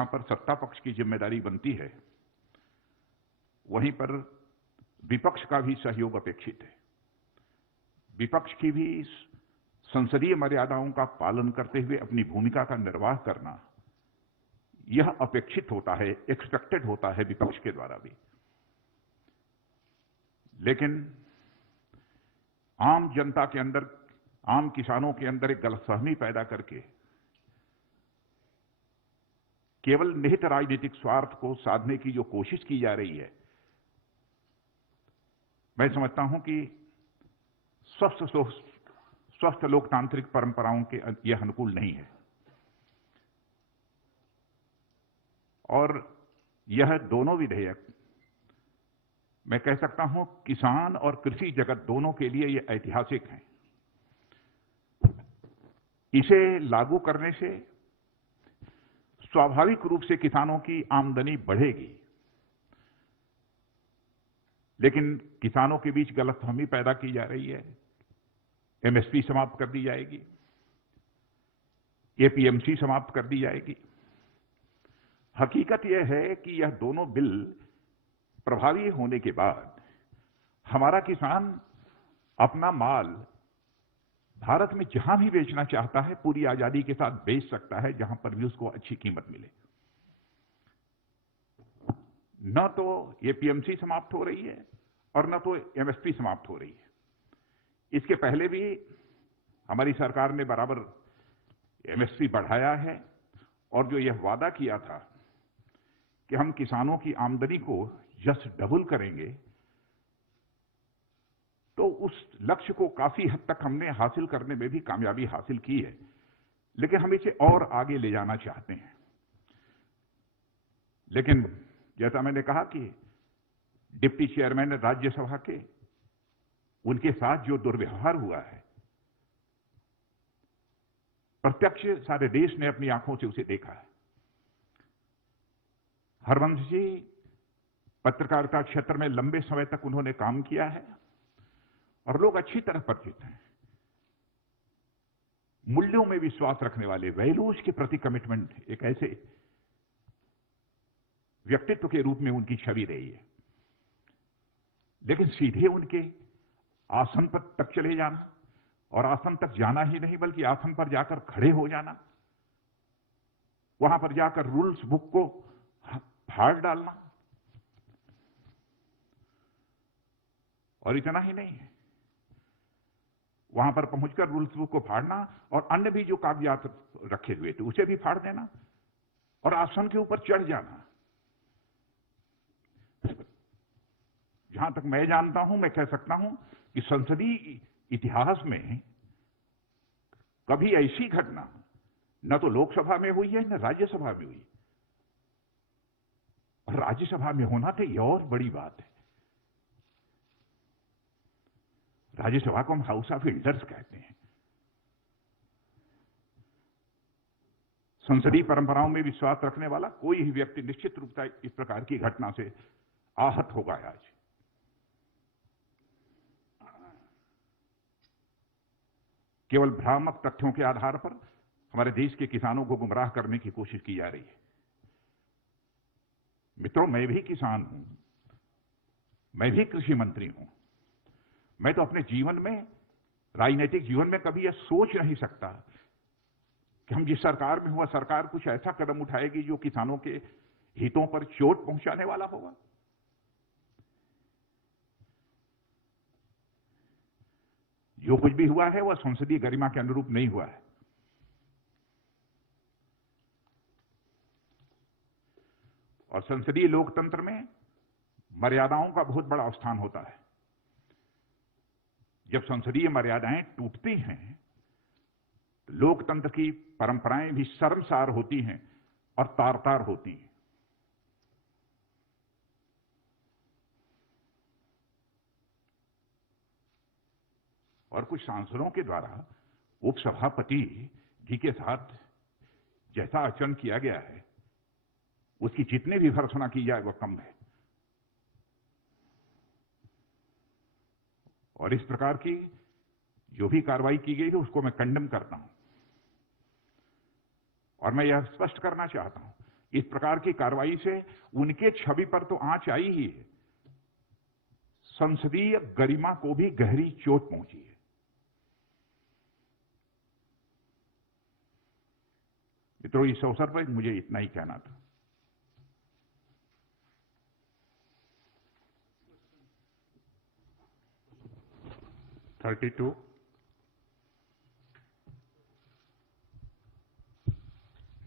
जहां पर सत्ता पक्ष की जिम्मेदारी बनती है, वहीं पर विपक्ष का भी सहयोग अपेक्षित है। विपक्ष की भी संसदीय मर्यादाओं का पालन करते हुए अपनी भूमिका का निर्वाह करना, यह अपेक्षित होता है, एक्सपेक्टेड होता है विपक्ष के द्वारा भी। लेकिन आम जनता के अंदर, आम किसानों के अंदर एक गलतफहमी पैदा करके केवल निहित राजनीतिक स्वार्थ को साधने की जो कोशिश की जा रही है, मैं समझता हूं कि स्वस्थ लोकतांत्रिक परंपराओं के यह अनुकूल नहीं है। और यह दोनों विधेयक, मैं कह सकता हूं, किसान और कृषि जगत दोनों के लिए यह ऐतिहासिक हैं। इसे लागू करने से स्वाभाविक रूप से किसानों की आमदनी बढ़ेगी, लेकिन किसानों के बीच गलतफहमी पैदा की जा रही है। एमएसपी समाप्त कर दी जाएगी, एपीएमसी समाप्त कर दी जाएगी। हकीकत यह है कि यह दोनों बिल प्रभावी होने के बाद हमारा किसान अपना माल भारत में जहां भी बेचना चाहता है पूरी आजादी के साथ बेच सकता है, जहां पर भी उसको अच्छी कीमत मिले। न तो एपीएमसी समाप्त हो रही है और न तो एमएसपी समाप्त हो रही है। इसके पहले भी हमारी सरकार ने बराबर एमएसपी बढ़ाया है, और जो यह वादा किया था कि हम किसानों की आमदनी को जस्ट डबल करेंगे, तो उस लक्ष्य को काफी हद तक हमने हासिल करने में भी कामयाबी हासिल की है। लेकिन हम इसे और आगे ले जाना चाहते हैं। लेकिन जैसा मैंने कहा कि डिप्टी चेयरमैन राज्यसभा के, उनके साथ जो दुर्व्यवहार हुआ है, प्रत्यक्ष सारे देश ने अपनी आंखों से उसे देखा है। हरवंश जी पत्रकारिता क्षेत्र में लंबे समय तक उन्होंने काम किया है और लोग अच्छी तरह परिचित हैं। मूल्यों में विश्वास रखने वाले, वैल्यूज के प्रति कमिटमेंट, एक ऐसे व्यक्तित्व के रूप में उनकी छवि रही है। लेकिन सीधे उनके आसन पर तक चले जाना, और आसन तक जाना ही नहीं बल्कि आसन पर जाकर खड़े हो जाना, वहां पर जाकर रूल्स बुक को फाड़ डालना, और इतना ही नहीं है, वहां पर पहुंचकर रूल्स बुक को फाड़ना और अन्य भी जो कागजात रखे हुए थे उसे भी फाड़ देना और आसन के ऊपर चढ़ जाना। जहां तक मैं जानता हूं, मैं कह सकता हूं कि संसदीय इतिहास में कभी ऐसी घटना न तो लोकसभा में हुई है न राज्यसभा में हुई। और राज्यसभा में होना तो यह और बड़ी बात है। राज्यसभा को हम हाउस ऑफ एल्डर्स कहते हैं। संसदीय परंपराओं में विश्वास रखने वाला कोई ही व्यक्ति निश्चित रूप से इस प्रकार की घटना से आहत होगा। आज केवल भ्रामक तथ्यों के आधार पर हमारे देश के किसानों को गुमराह करने की कोशिश की जा रही है। मित्रों, मैं भी किसान हूं, मैं भी कृषि मंत्री हूं। मैं तो अपने जीवन में, राजनीतिक जीवन में कभी यह सोच नहीं सकता कि हम जिस सरकार में हुआ, सरकार कुछ ऐसा कदम उठाएगी जो किसानों के हितों पर चोट पहुंचाने वाला होगा। जो कुछ भी हुआ है वह संसदीय गरिमा के अनुरूप नहीं हुआ है। और संसदीय लोकतंत्र में मर्यादाओं का बहुत बड़ा स्थान होता है। जब संसदीय मर्यादाएं टूटती हैं, लोकतंत्र की परंपराएं भी शर्मसार होती हैं और तार-तार होती हैं। और कुछ सांसदों के द्वारा उपसभापति जी के साथ जैसा आचरण किया गया है, उसकी जितनी भी भर्त्सना की जाए वह कम है। और इस प्रकार की जो भी कार्रवाई की गई है उसको मैं कंडेम करता हूं। और मैं यह स्पष्ट करना चाहता हूं इस प्रकार की कार्रवाई से उनके छवि पर तो आंच आई ही है, संसदीय गरिमा को भी गहरी चोट पहुंची है। मित्रों, इस अवसर पर मुझे इतना ही कहना था।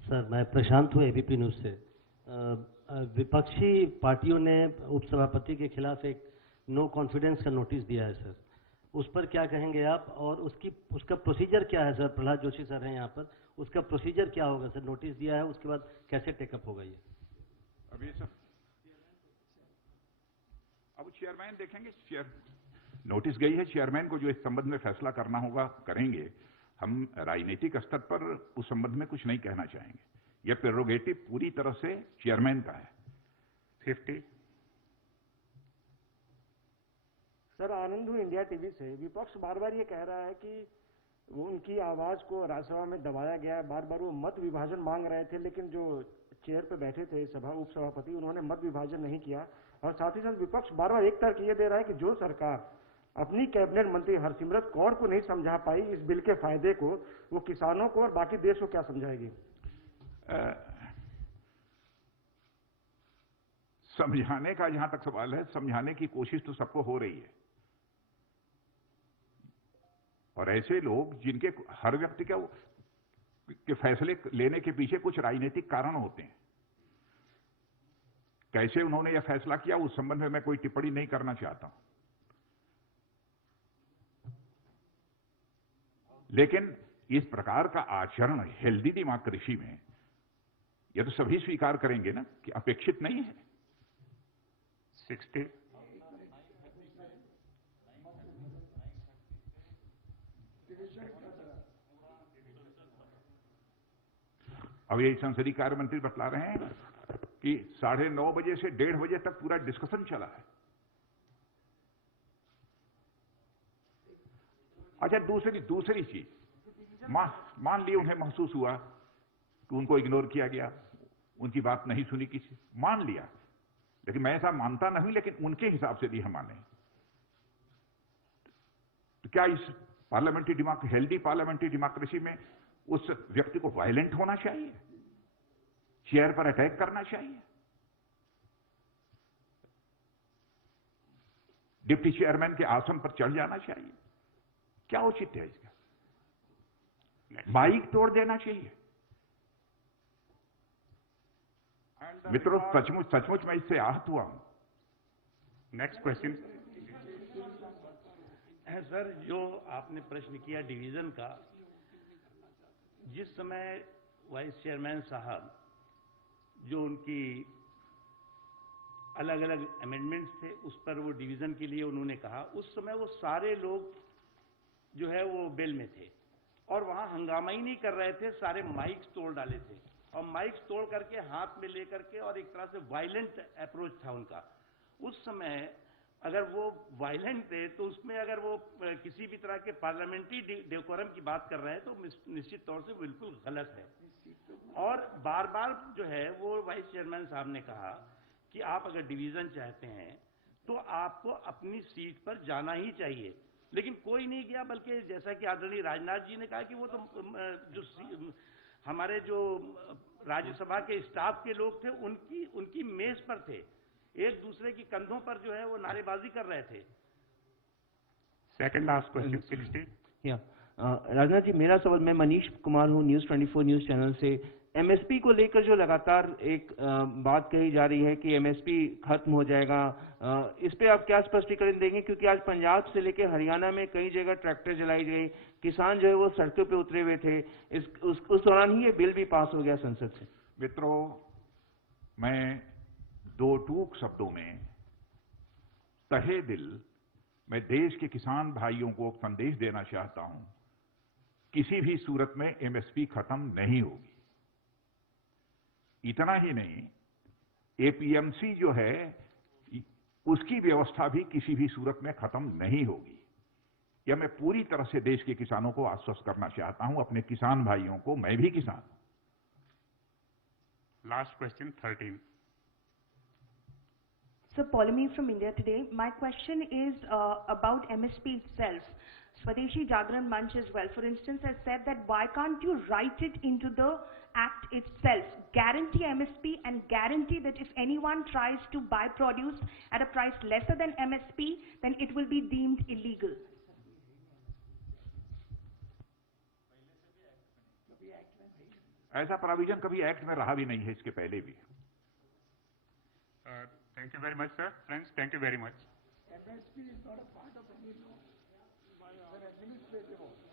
सर, मैं प्रशांत हूँ एबीपी न्यूज से। विपक्षी पार्टियों ने उपसभापति के खिलाफ एक नो कॉन्फिडेंस का नोटिस दिया है सर, उस पर क्या कहेंगे आप? और उसका प्रोसीजर क्या है सर? प्रहलाद जोशी सर हैं यहाँ पर, उसका प्रोसीजर क्या होगा सर? नोटिस दिया है, उसके बाद कैसे टेकअप होगा ये? अभी सर अब चेयरमैन देखेंगे। नोटिस गई है, चेयरमैन को जो इस संबंध में फैसला करना होगा करेंगे। हम राजनीतिक स्तर पर उस संबंध में कुछ नहीं कहना चाहेंगे। यह प्रेरोगेटिव पूरी तरह से चेयरमैन का है। 50। सर, आनंद हूँ इंडिया टीवी से। विपक्ष बार बार ये कह रहा है कि वो उनकी आवाज को राज्यसभा में दबाया गया है। बार बार वो मत विभाजन मांग रहे थे, लेकिन जो चेयर पे बैठे थे उपसभापति, उन्होंने मत विभाजन नहीं किया। और साथ ही साथ विपक्ष बार बार एक तर्क ये दे रहा है कि जो सरकार अपनी कैबिनेट मंत्री हरसिमरत कौर को नहीं समझा पाई इस बिल के फायदे को, वो किसानों को और बाकी देश को क्या समझाएगी? समझाने का जहां तक सवाल है, समझाने की कोशिश तो सबको हो रही है। और ऐसे लोग जिनके हर व्यक्ति के फैसले लेने के पीछे कुछ राजनीतिक कारण होते हैं। कैसे उन्होंने यह फैसला किया, उस संबंध में मैं कोई टिप्पणी नहीं करना चाहता हूं। लेकिन इस प्रकार का आचरण हेल्दी डेमोक्रेसी में, यह तो सभी स्वीकार करेंगे ना कि अपेक्षित नहीं है। 60। अब यही संसदीय कार्य मंत्री बतला रहे हैं कि 9:30 बजे से 1:30 बजे तक पूरा डिस्कशन चला है। अच्छा, दूसरी चीज, मान लिया उन्हें महसूस हुआ कि उनको इग्नोर किया गया, उनकी बात नहीं सुनी किसी, मान लिया। लेकिन मैं ऐसा मानता नहीं, लेकिन उनके हिसाब से भी हम माने तो क्या इस हेल्दी पार्लियामेंट्री डेमोक्रेसी में उस व्यक्ति को वायलेंट होना चाहिए, चेयर पर अटैक करना चाहिए, डिप्टी चेयरमैन के आसन पर चढ़ जाना चाहिए? क्या औचित्य है इसका? माइक तोड़ देना चाहिए? मित्रों, सचमुच मैं इससे आहत हुआ हूं। Next question. सर, जो आपने प्रश्न किया डिवीजन का, जिस समय वाइस चेयरमैन साहब जो उनकी अलग अलग अमेंडमेंट्स थे उस पर वो डिवीजन के लिए उन्होंने कहा, उस समय वो सारे लोग जो है वो बेल में थे और वहां हंगामा ही नहीं कर रहे थे, सारे माइक्स तोड़ डाले थे और माइक्स तोड़ करके हाथ में लेकर के, और एक तरह से वायलेंट अप्रोच था उनका। उस समय अगर वो वायलेंट थे तो उसमें अगर वो किसी भी तरह के पार्लियामेंट्री डेकोरम की बात कर रहे हैं तो निश्चित तौर से बिल्कुल गलत है। और बार बार जो है वो वाइस चेयरमैन साहब ने कहा कि आप अगर डिवीजन चाहते हैं तो आपको अपनी सीट पर जाना ही चाहिए, लेकिन कोई नहीं गया। बल्कि जैसा कि आदरणीय राजनाथ जी ने कहा कि वो तो जो हमारे जो राज्यसभा के स्टाफ के लोग थे उनकी मेज पर थे, एक दूसरे की कंधों पर जो है वो नारेबाजी कर रहे थे। Second last question 60। Rajnath ji, मेरा सवाल, मैं मनीष कुमार हूँ न्यूज़ 24 न्यूज़ चैनल से। एमएसपी को लेकर जो लगातार एक बात कही जा रही है कि एमएसपी खत्म हो जाएगा, इस पे आप क्या स्पष्टीकरण देंगे? क्योंकि आज पंजाब से लेकर हरियाणा में कई जगह ट्रैक्टर जलाई गई, किसान जो है वो सड़कों पे उतरे हुए थे, उस दौरान ही ये बिल भी पास हो गया संसद से। मित्रों, मैं दो टूक शब्दों में तहे दिल मैं देश के किसान भाइयों को संदेश देना चाहता हूं, किसी भी सूरत में एमएसपी खत्म नहीं होगी। इतना ही नहीं, एपीएमसी जो है उसकी व्यवस्था भी किसी भी सूरत में खत्म नहीं होगी। यह मैं पूरी तरह से देश के किसानों को आश्वस्त करना चाहता हूं, अपने किसान भाइयों को। मैं भी किसान हूं। Last question, 13. So, Polemy from India Today. My question is about MSP itself. Swadeshi Jagran Manch as well, for instance, has said that why can't you write it into the act itself, guarantee MSP and guarantee that if anyone tries to buy produce at a price lesser than MSP, then it will be deemed illegal. ऐसा provision कभी act में रहा भी नहीं है इसके पहले भी. Thank you very much, sir. Friends, thank you very much. MSP is not a part of any law. It's an administrative order.